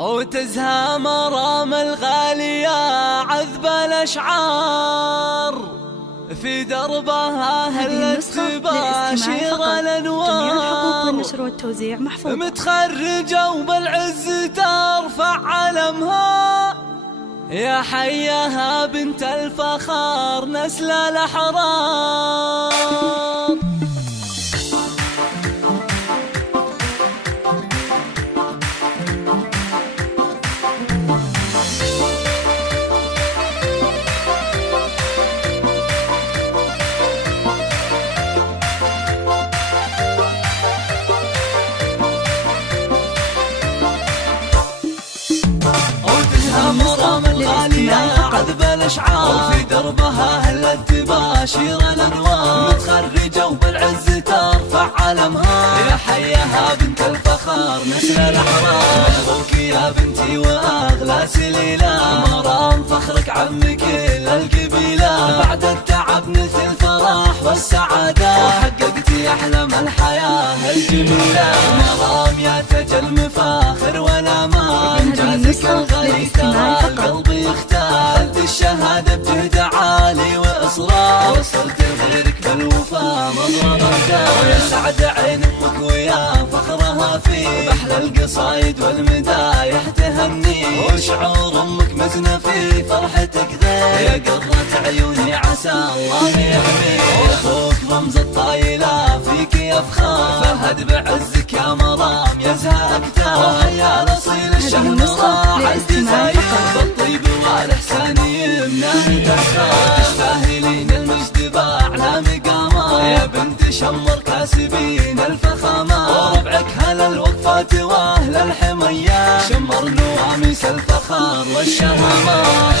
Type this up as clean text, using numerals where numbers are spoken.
وتزهى مرام الغالية عذب الأشعار في دربها هلت تباشر الأنوار. جميع الحقوق والنشر والتوزيع محفوظة. متخرجة وبالعز ترفع علمها يا حياها بنت الفخار نسل الأحرار. مرام الغالية عذب الأشعار في دربها هلت تباشر الأنوار. متخرجة وبالعز ترفع علمها يا حياها بنت الفخار نسل الأحرار. مبروك يا بنتي وأغلى سليلة مرام فخرك عم كل القبيلة. بعد التعب نلت الفرح والسعادة وحققتي أحلام الحياة الجميلة. مرام يا تاج المفاخر والأمان إنجازك الغالي ترى القلب يختار. خذت الشهادة بجهد عالي وإصرار وصلت لغيرك بالوفا مضرب الدار. يا سعد عين أمك ويا فخرها فيك بأحلى القصايد والمدايح تهني. وشعور أمك مزنة في فرحتك غير يا قرة عيوني عسى الله يحميك. وأخوك رمز الطايلة فيك يفخر فهد بعزك يا مرام يزهى أكتر. ويا الأصيل الشهر راح الجزاير بالطيب والإحسان يمناه تسخر. تستاهلين المجد بأعلى مقامات يا بنت شمر كاسبين الفخامات. وربعك هل الوقفات وأهل الحميات شمر نواميس الفخار والشهامات.